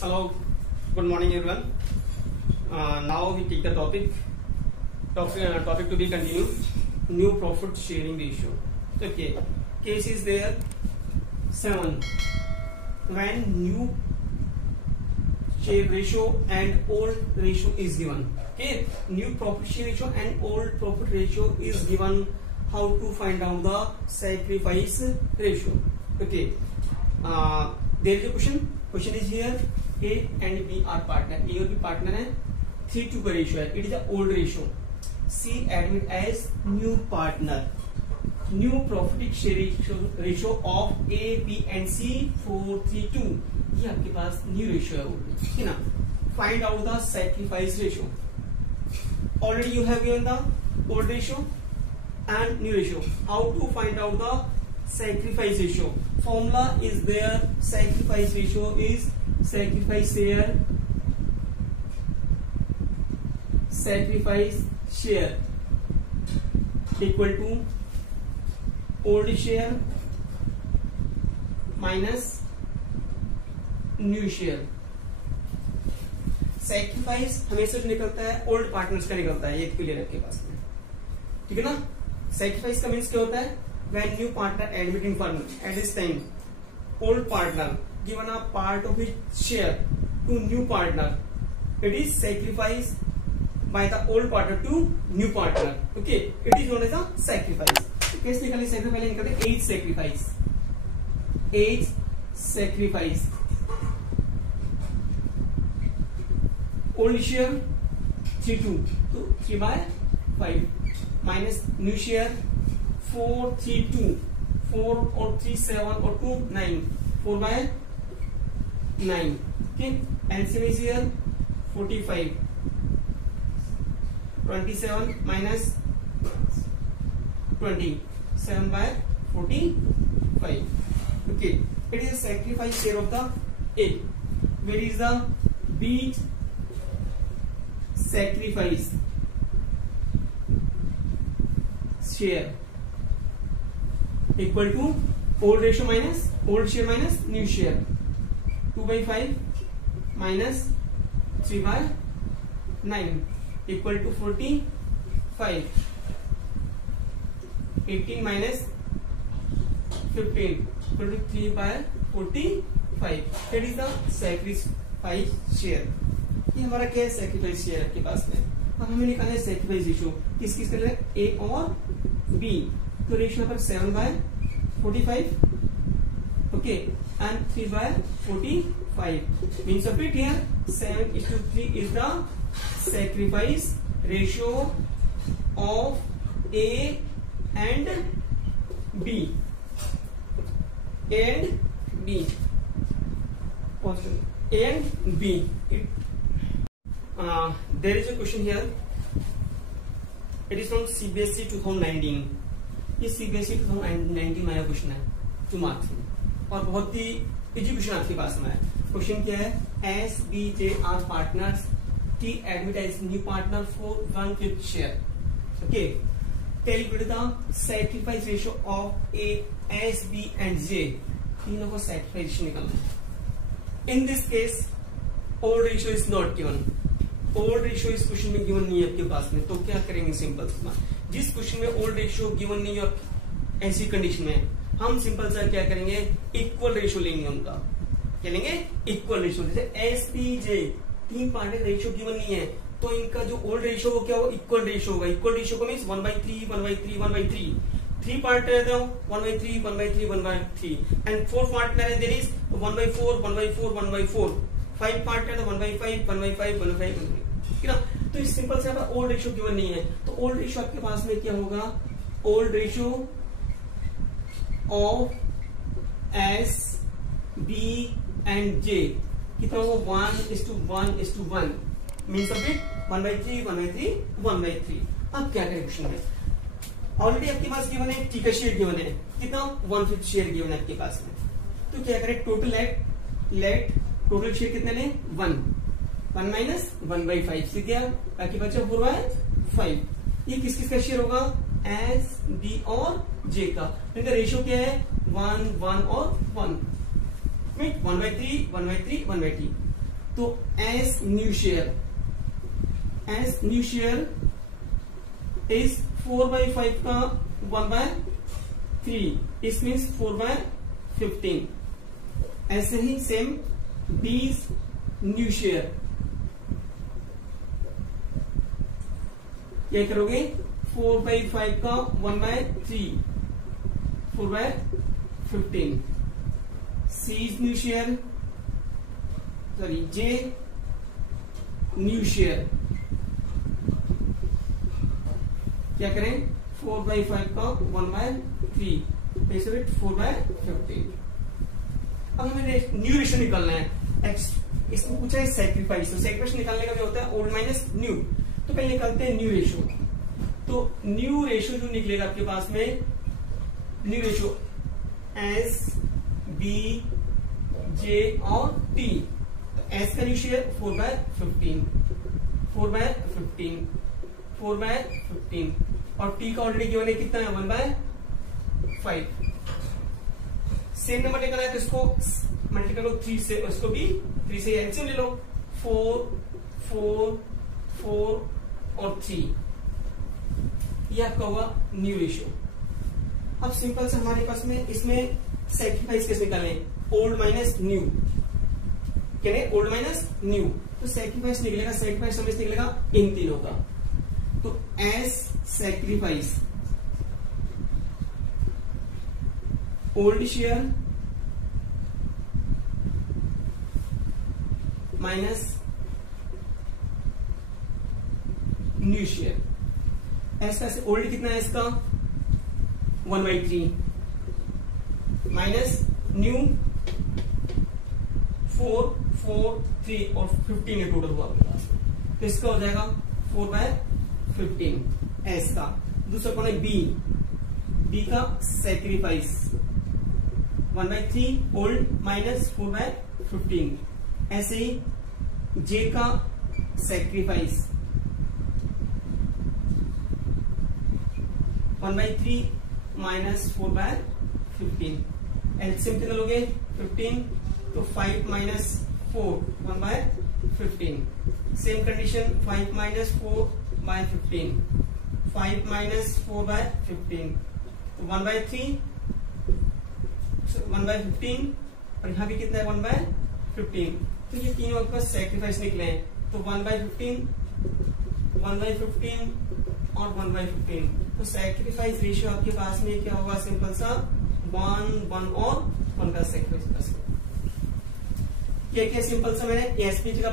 Hello, good morning everyone. Now we take the topic to be continued. New profit sharing ratio. Okay, case is there 7. When new share ratio and old ratio is given. Okay, new profit share ratio and old profit ratio is given. How to find out the sacrifice ratio? Okay, there is a question. Question is here. A and B are partner. A और B partner है. 3:2 का ratio है. It is a old ratio. C admit as new partner. New profit share ratio of A, B and C 4:3:2. ये आपके पास new ratio है, ठीक है ना? Find out the sacrifice ratio. Already you have given the old ratio and new ratio. How to find out the sacrifice ratio? Formula is there. Sacrifice ratio is sacrifice share equal to old share minus new share. Sacrifice हमेशा जो निकलता है old partners का निकलता है, ये clear आपके पास में, ठीक है ना? सैक्रिफाइस का मीन्स क्या होता है? When new partner admit in firm at this time, old partner given a part of his share to new partner, it is sacrificed by the old partner to new partner. Okay, it is known as a sacrifice. तो कैसे निकाले sacrifice? निकालते age sacrifice. Age sacrifice. Old share 3:2, तो 3/5 minus new share 4:3:2, 4 और 3 7 और 2 9, 4/9. Okay, LCM is here 45. 27 minus 20, 7/45. Okay, it is a sacrifice share of the A. Where is the B sacrifice share? Equal to old ratio minus old share minus new share. 2/5 minus 3/9 equal to 45. 18 minus 15 equal to 3/45. That is the sacrifice share. ये हमारा क्या है? sacrifice share आपके पास में. अब हमें निकालना है sacrifice ratio. किस किस का है? A और B. तो रेशियो पर 7/45, okay, and 3/45 means of it here 7:3 is the sacrifice ratio of A and B. A and B. A and B. There is a question here. It is from CBSE 2019. ये CBSE 2019 में आया question है 2 marks में, और बहुत ही easy question आपके पास में है. क्वेश्चन क्या है? S, B, J are partners. T admit as new partner for 1/5 share. Okay, calculate the sacrifice ratio of A, S, B and J. तीनों को sacrifice निकालना है. In this case, old ratio is not given. Old ratio इस question में given नहीं है आपके पास में, तो क्या करेंगे? सिंपल सा, जिस क्वेश्चन में ओल्ड रेशियो गिवन नहीं है ऐसी कंडीशन में हम सिंपल सा क्या करेंगे? इक्वल रेशियो लेंगे उनका. क्या लेंगे? Equal ratio. जैसे S B J 3 partner ratio given नहीं है, तो इनका जो ओल्ड रेशियो वो क्या होगा? इक्वल रेशियो होगा. इक्वल रेशियो को मीन्स 1/3 1/3 1/3. 3 पार्टनर है 1/3 1/3 1/3 एंड 4 पार्टनर है देयर इज 1/4 1/4 1/4. 5 पार्टनर है 1/5 1/5 1/5, ठीक है ना? तो इस सिंपल से आपका ओल्ड रेशियो गिवन नहीं है, तो ओल्ड रेशियो आपके पास में क्या होगा? Old ratio of S B and J कितना होगा? 1:1:1 मीन्स ऑफ इट 1/3 1/3 1/3. अब क्या करें क्वेश्चन में? ऑलरेडी आपके पास गिवन है, टी का शेयर गिवन है, कितना? 1/5 शेयर गिवन है आपके पास में. तो क्या करें? टोटल लेट टोटल शेयर कितने लें? 1 माइनस 1/5 से क्या बाकी बचा 4/5. ये किस किस का शेयर होगा? एस बी और जे का. इनका रेशियो क्या है? 1 1 और 1. 1/3 1/3 1/3. तो एस न्यू शेयर इज 4/5 का 1/3, इस मीन्स 4/15। ऐसे ही सेम बीज न्यू शेयर क्या करोगे, 4/5 का 1/3, 4/15। सीज न्यू शेयर, सॉरी जे न्यू शेयर क्या करें, 4/5 का 1/3, 4/15। अब हमें न्यू रेशियो निकालना है। इसमें पूछा है सैक्रिफाइस, तो सैक्रिफाइस निकालने का भी होता है ओल्ड माइनस न्यू। तो पहले निकालते हैं न्यू रेशियो। तो न्यू रेशियो जो निकलेगा आपके पास में, new ratio S B J और टी। तो एस का न्यू शेयर 4/15, 4/15 और टी का ऑलरेडी गिवन है कितना है, 1/5। सेम नंबर निकालना है तो इसको मल्टीप्लाई करो 3 से, उसको भी 3 से एलसीएम ले लो, 4 और 3, ये आपका होगा न्यू रेशियो। अब सिंपल से हमारे पास में इसमें सैक्रिफाइस कैसे निकालें, ओल्ड माइनस न्यू, क्या ओल्ड माइनस न्यू। तो सैक्रिफाइस निकलेगा, सैक्रिफाइस हमें निकलेगा इन तीनों का। तो S sacrifice old share minus new share. S का ओल्ड कितना है इसका 1/3 माइनस न्यू 4, 3 और 15 है टोटल हुआ आपके पास। तो इसका हो जाएगा 4/15 एस का। दूसरा कौन है बी का सैक्रिफाइस 1/3 ओल्ड माइनस 4/15। ऐसे ही जे का सैक्रिफाइस 1/3 माइनस 4/15। एलसीएम कितना लोगे 15, तो 5 minus 4 1/15। Same condition 5 minus 4/15, 5 minus 4/15, 1/3, 1/15 और यहाँ भी कितना है 1/15। तो ये तीनों आपका सैक्रिफाइस निकले हैं। तो 1/15 और 1/15। तो सैक्रिफाइस रेशियो आपके पास में क्या होगा, सिंपल सा 1 और 1 का सैक्रिफाइस। क्या सिंपल सा मैंने एसपीजी का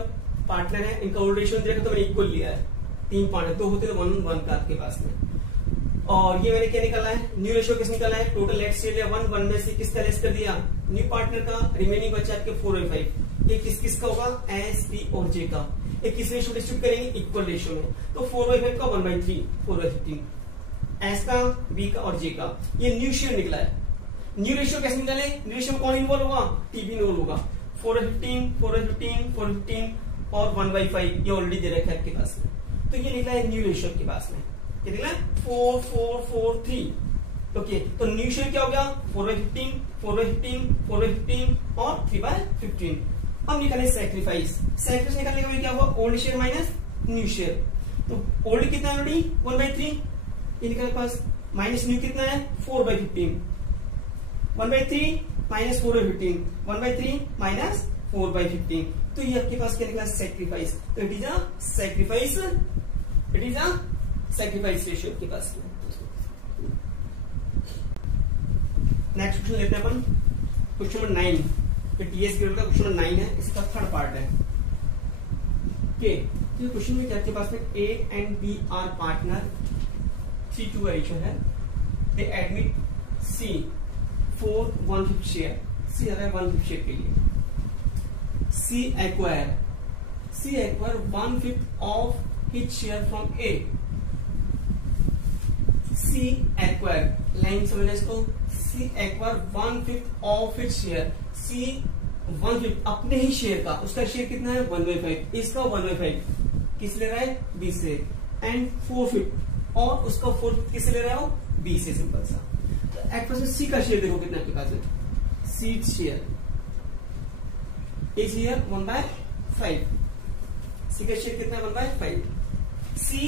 पार्टनर है, इनका ओल्ड रेशियो देखा तो मैंने इक्वल लिया है, 3 पार्टनर 2 होते तो 1 का आपके पास में। और ये मैंने क्या निकाला है, न्यू रेशियो किस निकाला है, टोटल लेट्स से लिया 1 में से किसका लेस कर दिया, न्यू पार्टनर का, रिमेनिंग बचा आपके 4/5। ये किसका होगा, एस बी और जे का। ये किस रेशियो डिस्ट्रीब्यूट करेंगे, इक्वल रेशियो में। तो 4/5 का 1/3, 4/15, एस का, बी का और जे का। ये न्यू शेयर निकला है। न्यू रेशियो कैसे निकाले, न्यू रेशियो में कौन इन्वॉल्व होगा, टीबी इन्वॉल्व होगा। 4/15 और 1/5 ये ऑलरेडी दे रखा है आपके पास में। तो ये निकला है न्यू रेशियो आपके पास में, ये निकला 4, 4, 4, 3। ओके, तो न्यू शेयर क्या हो गया, 4/15 और 3/15। अब निकाले सैक्रिफाइस। सैक्रिफाइस निकालने का क्या होगा, old share minus new share. तो ओल्ड कितना है ऑलरेडी 1/3, ये निकाले पास, माइनस न्यू कितना है 4/15, 1/3 माइनस 4/15, 1/3 माइनस 4/15। तो ये आपके पास क्या निकला, सैक्रिफाइस। तो it is a sacrifice, sacrifice ratio आपके पास। नेक्स्ट क्वेश्चन लेते हैं अपन, क्वेश्चन नंबर 9। टीएस ग्रेड का क्वेश्चन नंबर 9 है, इसका थर्ड पार्ट है। ओके, तो क्वेश्चन में क्या आपके पास में A and B are partner, 3:2 ratio है। They admit C for 1/5 share, C आ रहा है 1/5 शेयर के लिए। C acquire 1/5 of his share from A. C acquire, line समझना इसको, सी एक्वायर 1/5 ऑफ हिच शेयर। सी 1/5 अपने ही शेयर का, उसका शेयर कितना है 1/5, इसका 1/5 किस ले रहा है, बी से। एंड 4/5 और उसका 4/5 किससे ले रहा है, बी से। सिंपल सा। एक्ट में सी का शेयर देखो कितना आपके पास है, सी शेयर इज हियर 1/5 5, सी का शेयर कितना 1/5। सी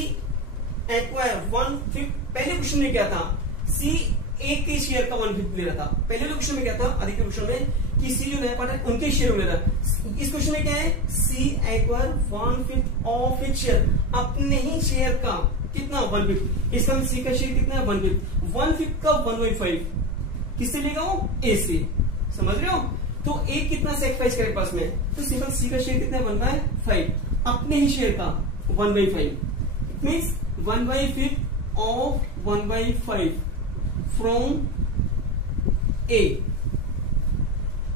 एक्वायर 1/5, पहले क्वेश्चन में क्या था, सी ए के शेयर का 1/5 ले रहा था। पहले क्वेश्चन में क्या था, अधिक क्वेश्चन में कि सी जो नया पार्टनर उनके शेयर में ले रहा। इस क्वेश्चन में क्या है, सी एक्वायर 1/5 ऑफ इट शेयर, अपने ही शेयर का कितना 1/5। इसका सी का शेयर कितना है 1/5। 1/5 का 1/5 किससे लेगा वो, ए से, समझ रहे हो। तो ए कितना सेक्रीफाइस करे पास में, तो सिंपल सी का शेयर कितना है 1/5, अपने ही शेयर का 1/5, it means 1/5 of 1/5 from A,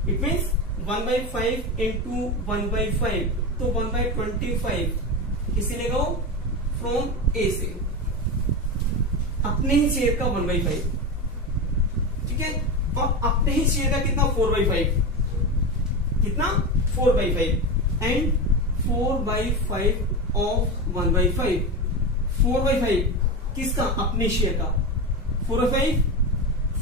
it means 1/5 into 1/5, तो 1/25 किसी लेगा वो, फ्रॉम ए से, अपने ही शेयर का 1/5, ठीक है। और अपने ही शेयर का कितना 4/5, कितना 4/5, एंड 4/5 ऑफ 1/5, 4/5 किसका, अपने शेयर का,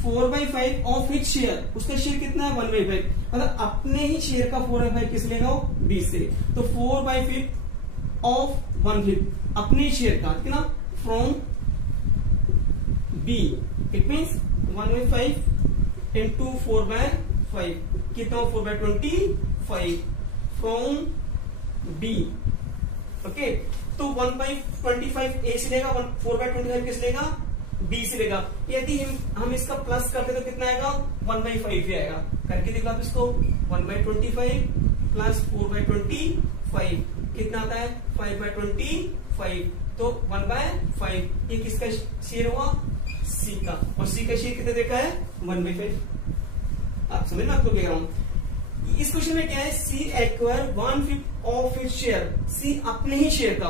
4/5 ऑफ हिच शेयर, उसका शेयर कितना है 1/5, मतलब अपने ही शेयर का 4/5 किस लेगा वो, बी से। तो 4/5 ऑफ 1/5 अपने शेयर का कितना, from B, it means 1/5 into 4/5 कितना 4/25 फ्रॉम बी, ओके। तो 1/25 ए से लेगा, 4/25 किस लेगा, बी से लेगा। यदि हम इसका प्लस करते तो कितना आएगा 1/5 ही आएगा। करके देखो आप इसको, 1/25 प्लस 4/25 कितना आता है 5/25, तो 1/5 ये किसका शेयर हुआ, सी का, और सी का शेयर कितना देखा है 1/5। आप समझ में आपको कह रहा हूं। इस क्वेश्चन में क्या है, सी एक्वायर 1/5 ऑफ इट शेयर, सी अपने ही शेयर का।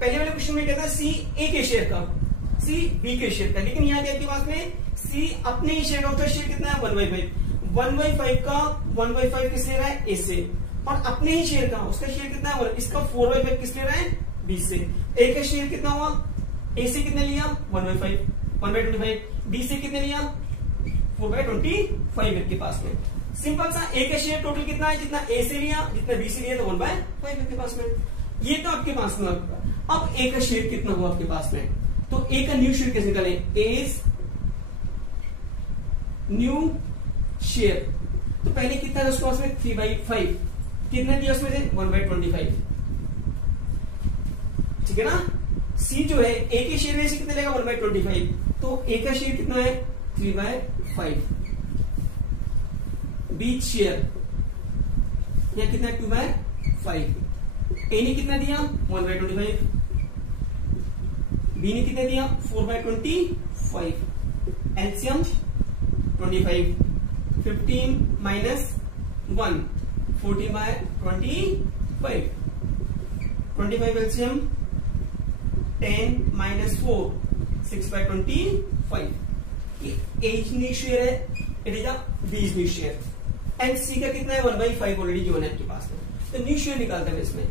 पहले वाले क्वेश्चन में क्या था, सी ए के शेयर का, सी बी के शेयर का, लेकिन यहाँ क्या की बात में सी अपने ही शेयर का, उसका शेयर कितना है 1/5, 1/5 का 1/5 किस ले रहा है, ए से, और अपने ही शेयर का उसका शेयर कितना है, इसका 4/5 किस ले रहा है, बी से। ए का शेयर कितना हुआ, ए से कितना लिया 1/25, बी से कितने लिया 4/25 के पास में। सिंपल सा, ए का शेयर टोटल कितना है, जितना ए से लिया जितना बी से लिया, तो 1/5 के पास में। ये तो आपके पास में। अब ए का शेयर कितना हुआ आपके पास में, तो ए का न्यू शेयर कैसे निकाले, एज न्यू शेयर, तो पहले कितना था उसके पास में 3/5, कितना दिया उसमें से 1/25, ठीक है ना। सी जो है ए के शेयर में से कितना लेगा 1/25, तो ए का शेयर कितना है 3/5, बी शेयर या कितना 2/5, ए ने कितना दिया 1/25, बी ने कितना दिया 4/25, LCM 25, 15 minus 1 14/25, 25 LCM 10 minus 4 6/25, H new share है, इट इज अ बीज न्यू शेयर, एंड सी का कितना है 1/5 ऑलरेडी गिवन है आपके पास में। तो न्यू शेयर निकालते हैं इसमें,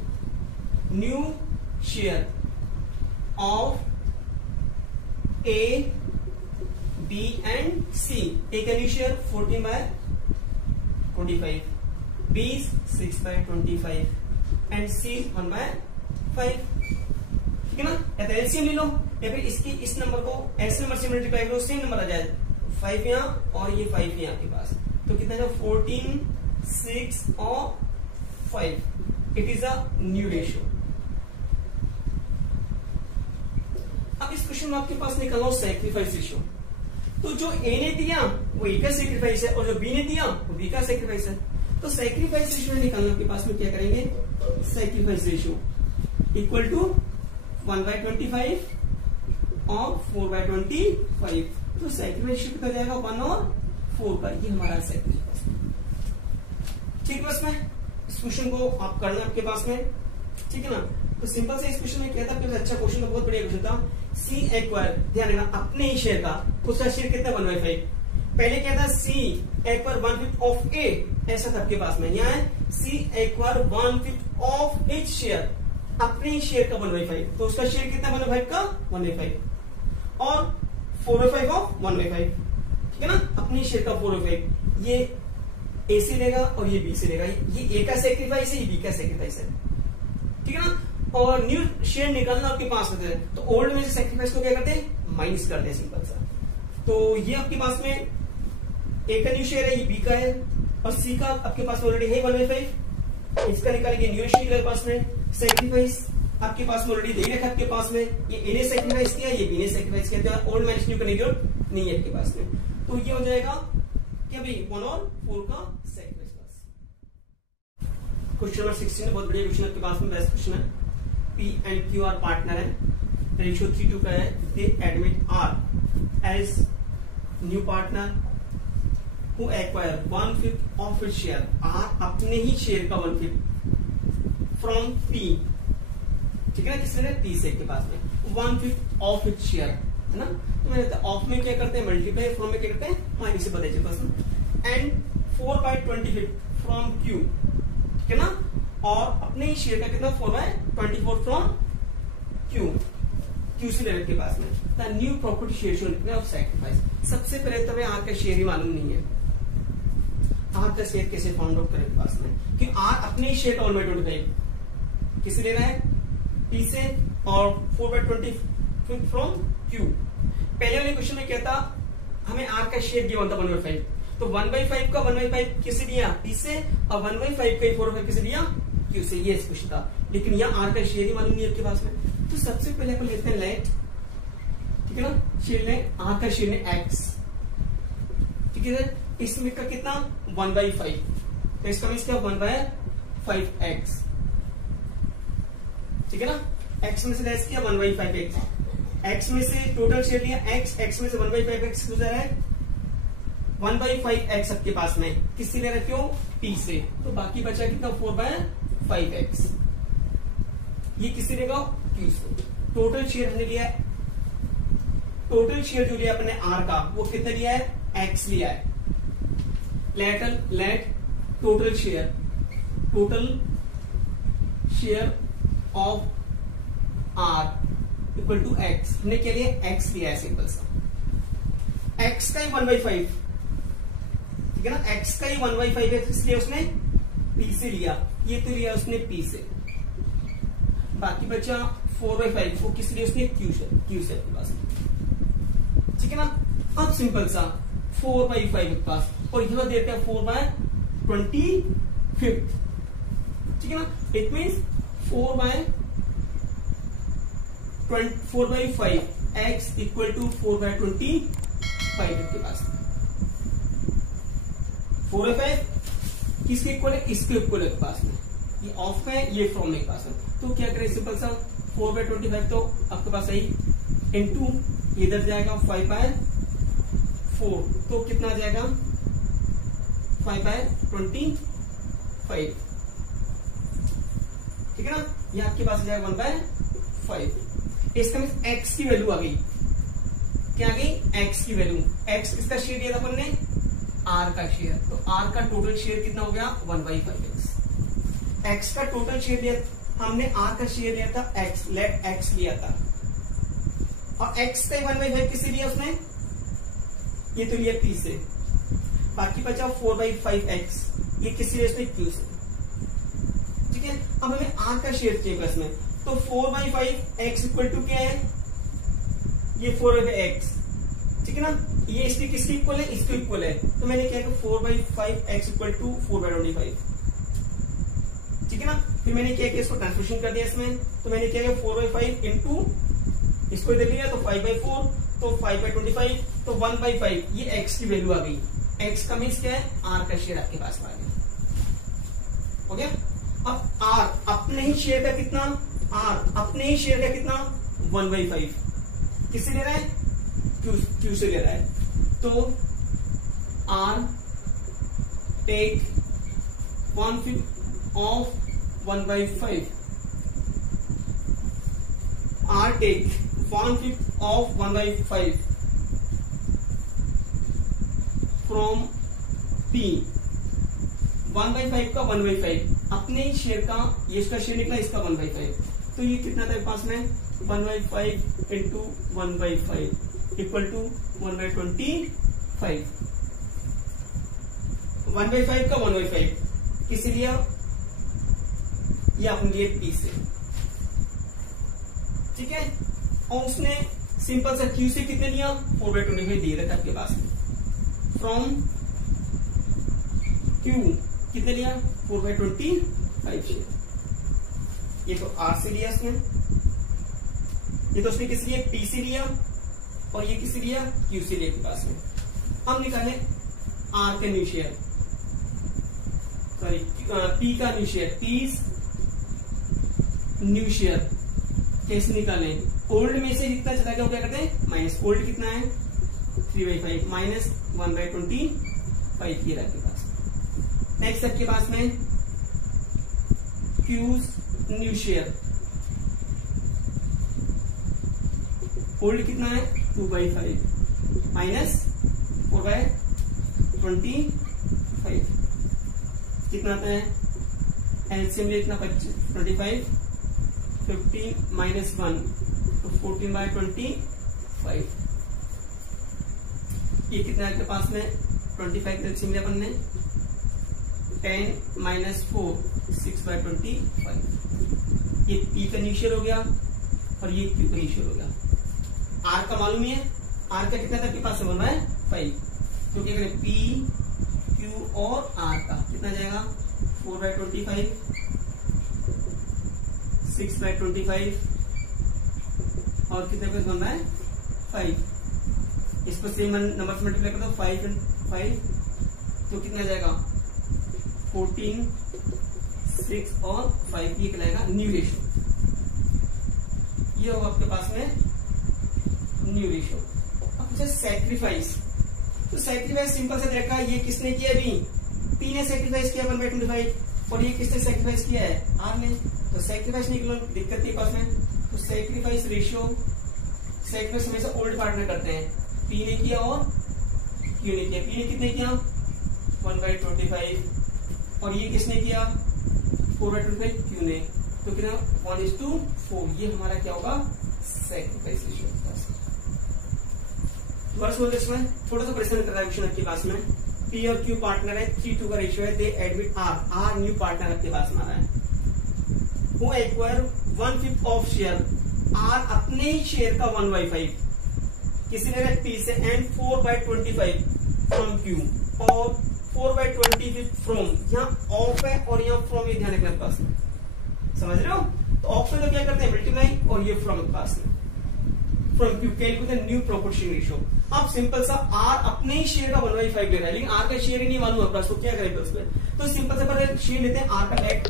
new share of A B and C. A का new share 14/25, B 6/25 and C 1/5, ठीक है ना। या तो एलसीएम ले लो, या फिर इसकी इस नंबर को एस नंबर से मल्टीप्लाई करो, सेम नंबर आ जाए, 5 यहाँ और ये 5 यहाँ आपके पास, तो कितना जो 14, 6 और 5, it is a new ratio. अब इस क्वेश्चन में आपके पास निकालो सैक्रिफाइस रेशियो। तो जो ए ने दिया वो ए का सैक्रिफाइस है, और जो बी ने दिया वो बी का सैक्रिफाइस है। तो सैक्रिफाइस रेशियो निकालना आपके पास में क्या करेंगे, सैक्रिफाइस रेशियो इक्वल टू 1/25 और 4/25, तो सैक्रिफाइस रेशियो कितना जाएगा 1 और 4 का, ये हमारा सैक्रिफाइस, ठीक है। बस में इस क्वेश्चन को आप करना आपके पास में, ठीक है ना। तो सिंपल से इस क्वेश्चन में क्या था, अच्छा क्वेश्चन था, बहुत बढ़िया क्वेश्चन था। सी एक्वायर, ध्यान रखना अपने ही शेयर का, उसका शेयर कितना 1/5, पहले क्या था सी एक्वायर 1/5 ऑफ ए, ऐसा था आपके पास में। यहाँ है सी एक्वायर 1/5 ऑफ इच शेयर, अपने ही शेयर का 1/5, तो उसका शेयर कितना 1/5 का 1/5, और 4/5 ऑफ 1/5, ठीक है ना, अपने शेयर का 4/5, ये ए से लेगा और ये बी से लेगा। ये ए का सेक्रीफाइस है, ये बी का सेक्रीफाइस है, ठीक है ना। और न्यू शेयर निकालना आपके पास होता है तो ओल्ड में से सेक्रीफाइस को क्या करते हैं, माइनस करते हैं, सिंपल सा। तो ये आपके पास में ए का न्यू शेयर है, ये बी का है, और सी का आपके पास ऑलरेडी है 1/5। इसका निकालेंगे न्यू शेयर के पास में, सेक्रीफाइस आपके पास में ऑलरेडी दे रखा आपके पास में, ये ए ने सेक्रीफाइस किया, ये बी ने सेक्रीफाइस किया, ओल्ड माइनस न्यू करने की जरूरत नहीं है आपके पास में। तो ये हो जाएगा क्या भाई, 1 और 4 का सेक्रीफाइस बस। क्वेश्चन नंबर 16 बहुत बढ़िया क्वेश्चन आपके पास में, बेस्ट क्वेश्चन है। P and Q R partner है, रेशियो 3:2 का है। They admit R as new partner who acquire 1/5 of it share. R अपने ही शेयर का 1/5 फ्रॉम पी, ठीक है ना, किसने, पी से के पास में 1/5 ऑफ इट शेयर, है ना। तो मैंने ऑफ में क्या करते हैं, मल्टीप्लाई, फ्रॉम में क्या करते हैं, माइनस से बताइए पर्सन। एंड 4/25 फ्रॉम क्यू, ठीक है ना, और अपने ही शेयर का कितना 4/24 फ्रॉम क्यू, क्यू से लेवल के पास में। The new property share of sacrifice. सबसे पहले तो हमें आर का शेयर ही मालूम नहीं है, आर का शेयर कैसे फाउंड आउट करें पास में, कि आर अपने ही शेयर का 1/25 किसे ले रहा है, पी से, और 4/25 फ्रॉम क्यू। पहले वाले क्वेश्चन में क्या था, हमें आर का शेयर गिवन था 1/5, तो 1/5 का 1/5 किसे दिया, पी से, और 1/5 का 4/5 किसे दिया, क्यू से। ये क्वेश्चन था, लेकिन यहाँ आर का शेयर ही मालूम नहीं है आपके पास में। तो सबसे पहले अपन लेते हैं लेट, ठीक है ना, शेयर लें, आर का शेयर लें एक्स, ठीक है। इसमें का कितना 1/5, तो इसका मीन्स क्या 1/5x, ठीक है ना। x में से लेस किया 1/5x, x में से टोटल शेयर लिया x, x में से 1/5x हो जा रहा है 1/5x आपके पास में, किससे ले रहा है, क्यों, p से। तो बाकी बचा कितना 4/5x, ये किससे लेगा, q से। टोटल शेयर हमने लिया है, टोटल शेयर जो लिया अपने r का वो कितना लिया है, x लिया है। Let total share of r equal to x, हमने क्या लिया, x लिया है, सिंपल सा। x का ही 1/5, ठीक है ना, x का ही 1/5 है, इसलिए उसने p से लिया, ये तो लिया उसने p से। बाकी बचा 4/5, वो किस लिए, उसने q से आपके पास, ठीक है ना। अब सिंपल सा 4/5 के पास, और यहां देते हैं 4/25, ठीक है ना। It means 4/5 x equal to 4/25 के पास। 4/5 किसके इक्वल है, इसके इक्वल है पास में, ये ऑफ में, ये फ्रॉम में पास है। तो क्या करें, सिंपल सा 4/25 तो आपके पास आई, इनटू इधर जाएगा 5/4, तो कितना आ जाएगा 5/25, ठीक है ना। ये आपके पास आ जाएगा 1/5। इसका मीन x की वैल्यू आ गई, क्या आ गई, x की वैल्यू। x किसका शेयर दिया था अपन ने, r का शेयर, तो r का टोटल शेयर कितना हो गया 1/5x। x का टोटल शेयर दिया, हमने r का शेयर लिया था x, लेट x लिया था, और x का 1/5 किससे लिया उसने, ये तो लिया p से। बाकी बचा 4/5x, ये किससे लिया उसने, q से, ठीक है। अब हमें r का शेयर चाहिए प्लस में, तो 4/5x इक्वल टू क्या है, ये 4/5x, ठीक है ना। ये इसकी किसकी इक्वल है, इसके इक्वल है, तो मैंने क्या किया 4/5x इक्वल टू 4/25, ठीक है ना। फिर मैंने क्या किया, इसको ट्रांसपोजिशन कर दिया इसमें, तो मैंने क्या किया 4/5 इंटू इसको इधर लिया, तो 5/4, तो 5/25, तो 1/5, ये x की वैल्यू आ गई। x का मीन्स क्या है, r का शेयर आपके पास में आ गया, हो गया। अब r अपने ही शेयर का कितना, r अपने ही शेयर का कितना 1/5, किससे ले रहा है, q से ले रहा है। तो r take 1/5 of 1/5, r take 1/5 of 1/5 from p। 1/5 का 1/5 अपने ही शेयर का, ये इसका शेयर निकला, इसका 1/5, तो ये कितना था पास में 1/5 इंटू 1/5 इक्वल टू 1/25। 1/5 का 1/5 किस लिया, ये आपने लिए P से, ठीक है। और उसने सिंपल सा Q से कितने लिया, 4/25 दिए रखा आपके पास में। फ्रॉम Q कितने लिया, 4/25 शेयर। ये तो R से लिया इसने, ये तो उसने किस लिए, P से लिया, और ये किस लिया, Q से लिया के पास में। हम निकाले R का न्यू शेयर, सॉरी P का new share, P's new share कैसे निकाले, ओल्ड में से जितना चला गया वो क्या करते हैं माइनस, ओल्ड कितना है 3/5 माइनस 1/25 ये रहा आपके पास। नेक्स्ट आपके पास में Q's न्यू शेयर, ओल्ड कितना है 2/5 माइनस 4/25 कितना आता है, एलसीएम में इतना 25 15 माइनस 1 तो 14/25 ये कितना है आपके पास में 25 एलसीएम में अपन ने 10 माइनस 4 6/25 ये P का न्यू शेयर हो गया और ये Q का न्यू शेयर हो गया। R का मालूम ही है, R का कितना था आपके पास में 1/5 क्योंकि अगर P Q और R का कितना जाएगा 4/25 6/25 और कितने पे 1/5 इस पर सेम नंबर से मल्टीप्लाई कर दो 5 and 5 तो कितना जाएगा 14 6 और 5 ये कहलाएगा न्यू रेशियो। ये होगा आपके पास में न्यू रेशियो। अब पूछा सैक्रिफाइस, तो सैक्रिफाइस सिंपल से देखा, ये किसने किया अभी P ने सैक्रिफाइस किया 1/25 और ये किसने सैक्रिफाइस किया है R ने, तो सैक्रिफाइस निकलो दिक्कत है पास में, तो सैक्रिफाइस रेशियो सैक्रिफाइस हमेशा ओल्ड पार्टनर करते हैं, P ने किया और Q ने किया। P ने कितने किया 1/25 और ये किसने किया 4/25 Q ने, तो कितना 1:4 ये हमारा क्या होगा सैक्रिफाइस रेशियो। इसमें थोड़ा सा परेशान कर रहा है क्वेश्चन आपके पास में, P और Q पार्टनर है 3:2 का रेशियो है, they admit R new partner आपके पास में आ रहा है, वो एक्वायर 1/5 ऑफ शेयर, R अपने शेयर का 1/5 किसी ने P से एंड 4/25 फ्रॉम Q और 4/25 फ्रॉम, यहाँ ऑफ है और यहाँ फ्रॉम, ये ध्यान रखना पास में, समझ रहे हो। तो ऑफ से तो क्या करते हैं मल्टीप्लाई और ये फ्रॉम पास में, from Q calculate new proportion ratio. अब सिंपल सा R अपने ही शेयर का 1/5 ले रहा है, लेकिन R का शेयर ही नहीं मालूम है तो क्या करेंगे उसमें, तो सिंपल से पहले शेयर लेते हैं R का लेट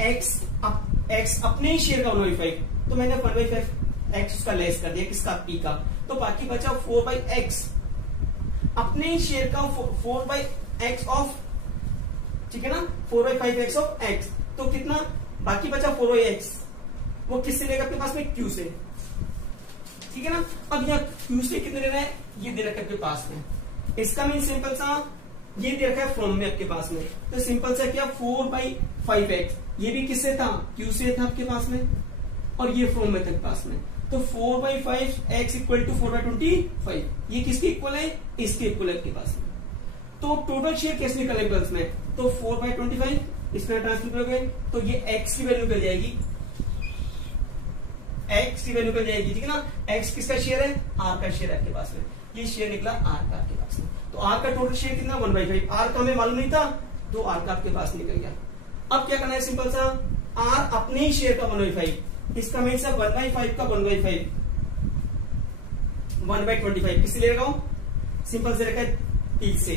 X अपने ही शेयर का 1/5, तो मैंने 1/5 X उसका लेस कर दिया किसका P का, तो बाकी बचा 4/X अपने ही शेयर का 4/X ऑफ, ठीक है ना 4/5X ऑफ X, तो कितना बाकी बचा 4/X, वो किससे लेगा आपके पास में Q से, ठीक है ना। अब यहाँ Q से कितने लेना है, ये दे रखा है आपके पास में, इसका मीन सिंपल सा ये दे रखा है फ्रॉम में आपके पास में, तो सिंपल सा क्या 4/5X, ये भी किससे था Q से था आपके पास में और ये फ्रॉम में था पास में, तो 4/5X इक्वल टू 4/25 ये किसके इक्वल है, इसके इक्वल है आपके पास में। तो टोटल शेयर कैसे निकलेगा इसमें, तो 4/25 इसमें ट्रांसफर करोगे तो ये X की वैल्यू निकल जाएगी, X की वैल्यू निकल जाएगी, ठीक है ना। X किसका शेयर है, R का शेयर है आपके पास में, ये शेयर निकला R का आपके पास में, तो R का टोटल शेयर कितना 1/5, R का हमें मालूम नहीं था तो R का आपके पास निकल गया। अब क्या करना है सिंपल सा, R अपने ही शेयर का 1/5, इसका मीन सा 1/5 का 1/5 1/25 किससे ले रखा हूं, सिंपल से रखा है P से,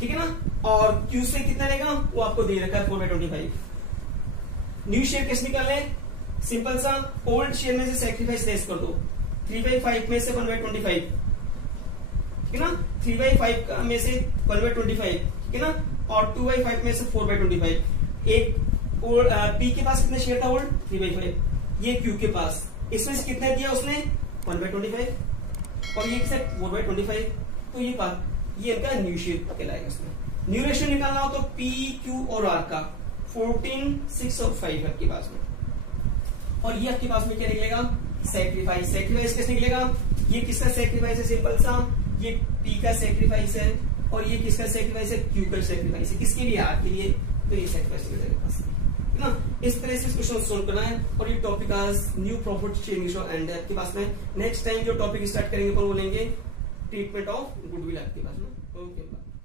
ठीक है ना, और Q से कितना लेगा वो आपको दे रखा है 4/25। न्यू शेयर कैसे निकालने, सिंपल सा ओल्ड शेयर में से सैक्रिफाइस लेस कर दो, 3/5 में से 1/25, ठीक है ना, 3/5 में से 1/25, ठीक है ना, और 2/5 में से 4/25। एक P के पास कितना शेयर था ओल्ड 3/5, ये Q के पास, इसमें से कितना दिया उसने 1/25 और ये किसने 4/25, तो ये बात ये इनका न्यू शेयर कहलाएगा। इसमें न्यू रेशियो निकालना हो तो P Q और R का 14 6 और 5 आपके पास में, और ये आपके पास में क्या निकलेगा सैक्रिफाइस। सैक्रिफाइस कैसे निकलेगा, ये किसका सैक्रिफाइस है, सिंपल सा ये P का सैक्रिफाइस है और ये किसका सेक्रीफाइस है, क्यू का सेक्रीफाइस है, किसके लिए, आर के लिए, तो ये सेक्रीफाइस हो जाएगा पास है ना। इस तरह से क्वेश्चन सोल्व करना है और ये टॉपिक आज न्यू प्रॉपर्टी चेंज एंड आपके पास में नेक्स्ट टाइम जो टॉपिक स्टार्ट करेंगे अपन बोलेंगे ट्रीटमेंट ऑफ गुडविल आपके पास में। Okay bye.